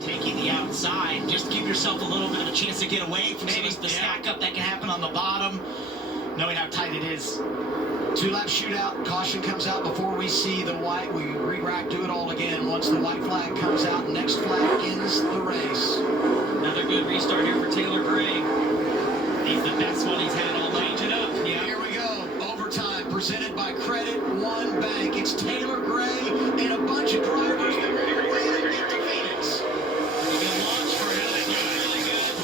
Taking the outside, just to give yourself a little bit of a chance to get away from maybe the stack up that can happen on the bottom, knowing how tight it is. Two-lap shootout. Caution comes out before we see the white. We re-rack, do it all again. Once the white flag comes out, next flag ends the race. Another good restart here for Taylor Gray. He's the best one he's had all night. Change it up. Yeah. Here we go. Overtime presented by Credit One Bank. It's Taylor Gray and a bunch of drivers that are waiting to get to Phoenix. Pretty good launch for him. Really good.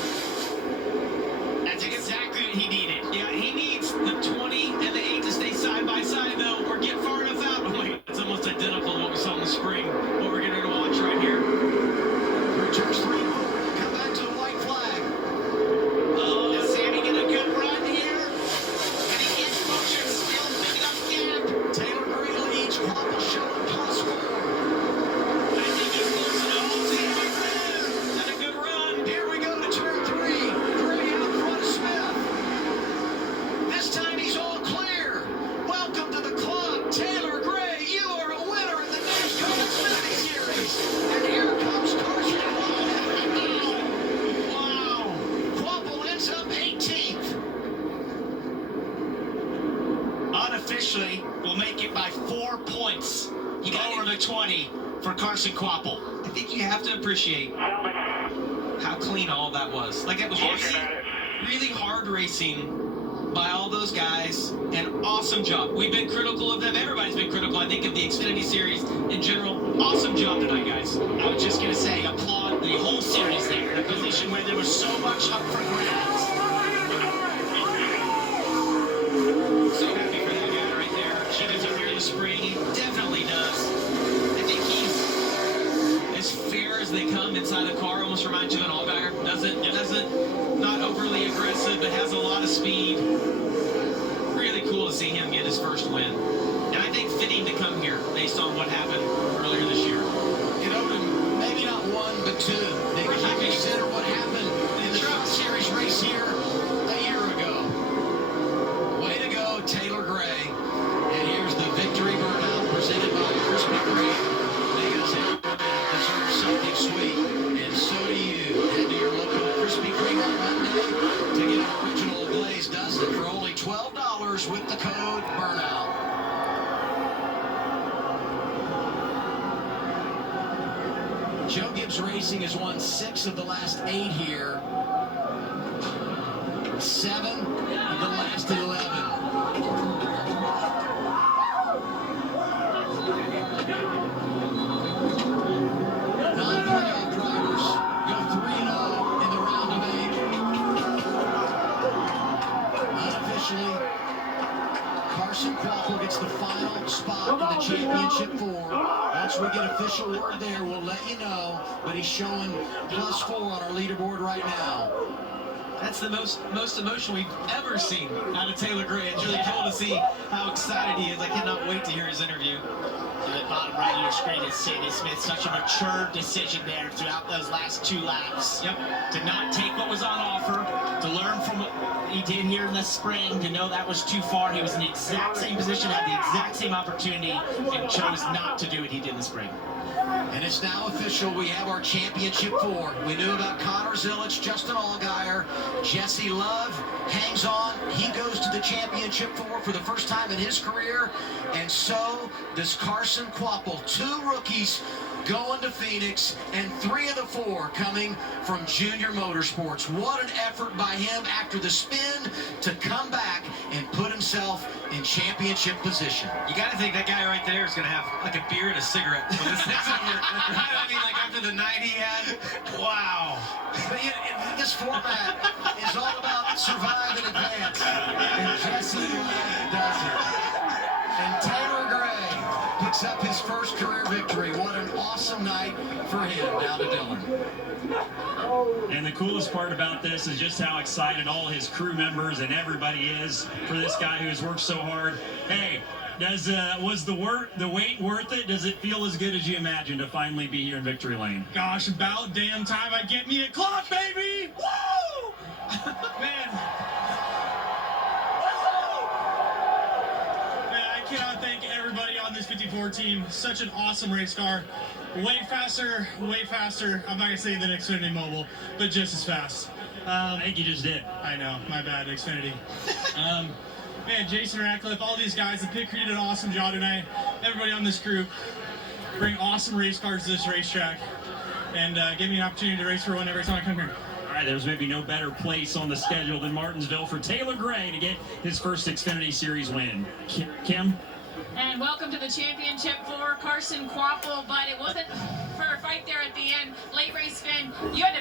That's exactly what he needed. Yeah, he needs the 20 and the 8 to stay side by side, though, or get far enough out. Oh, wait, it's almost identical to what we saw in the spring. What we're going to watch right here. Returns 3. Come back to the white flag. Oh, does Sammy get a good run here? And he gets motion, still picking up gap. Taylor Gray leads. Quapple showing +4. I think he's close enough. Taylor Gray had a good run. Here we go to turn 3. Gray out front of Smith. This time he's all clear. Welcome to the club, Taylor Gray. You are a winner in the NASCAR Xfinity Series. And here comes Carson. Wow. Quapple ends up 18th. Unofficially, will make it by 4 points. You got over the 20 for Carson Quapple. I think you have to appreciate how clean all that was. Like, it was really hard racing by all those guys, and awesome job. We've been critical of them. Everybody's been critical, I think, of the Xfinity Series in general. Awesome job tonight, guys. I was just going to say, applaud the whole series there in a position where there was so much up for grabs. So happy for that guy right there. She does it here in the spring. He definitely does. I think he's as fair as they come inside the car. Almost reminds you of an all-bagger. Doesn't, not overly aggressive, but has a lot of speed. Really cool to see him get his first win. And I think fitting to come here based on what happened earlier this year. You know, maybe not one, but two. They can consider what happened in the Truck Series race here a year ago. Way to go, Taylor Gray. And here's the victory burnout presented by Krispy Kreme. Because everyone deserves something sweet, and so do you. Head to your local Krispy Kreme on Monday to get an original glazed dozen for only $12 with the code BURNOUT. Joe Gibbs Racing has won 6 of the last 8 here. 7 of the last 11. Non-playoff drivers go 3-0 in the round of 8. Unofficially, Carson Quapple gets the final spot in the championship 4. Once we get official word there, we'll let you know. But he's showing +4 on our leaderboard right now. That's the most emotional we've ever seen out of Taylor Gray. It's really cool to see how excited he is. I cannot wait to hear his interview. To the bottom right of your screen is Sammy Smith. Such a mature decision there throughout those last 2 laps. Yep. To not take what was on offer, to learn from what he did here in the spring, to know that was too far. He was in the exact same position, had the exact same opportunity, and chose not to do what he did in the spring. And it's now official. We have our championship 4. We knew about Connor Zilic, Justin Allgaier, Jesse Love hangs on. He goes to the championship 4 for the first time in his career. And so does Carson Quapple. 2 rookies going to Phoenix, and 3 of the 4 coming from Junior Motorsports. What an effort by him after the spin to come back and put himself in championship position. You got to think that guy right there is going to have like a beer and a cigarette when this thing's over. I mean, like after the night he had. Wow. But this format is all about survive and advance. And Jesse Love does it. And Taylor Gray picks up his first career victory. What an awesome night for him down to Dillon. And the coolest part about this is just how excited all his crew members and everybody is for this guy who has worked so hard. Hey, was the wait worth it? Does it feel as good as you imagined to finally be here in Victory Lane? Gosh, about damn time I get me a clock, baby! Woo! Man. Man, I cannot thank everybody on this 54 team. Such an awesome race car. Way faster, I'm not going to say than Xfinity Mobile, but just as fast. I think you just did. I know, my bad, Xfinity. Man, Jason Ratcliffe, all these guys, the pit crew did an awesome job tonight. Everybody on this group bring awesome race cars to this racetrack and give me an opportunity to race for one every time I come here. All right, there's maybe no better place on the schedule than Martinsville for Taylor Gray to get his first Xfinity Series win. Kim? And welcome to the championship for Carson Quapple, but it wasn't for a fight there at the end. Late race spin, you had to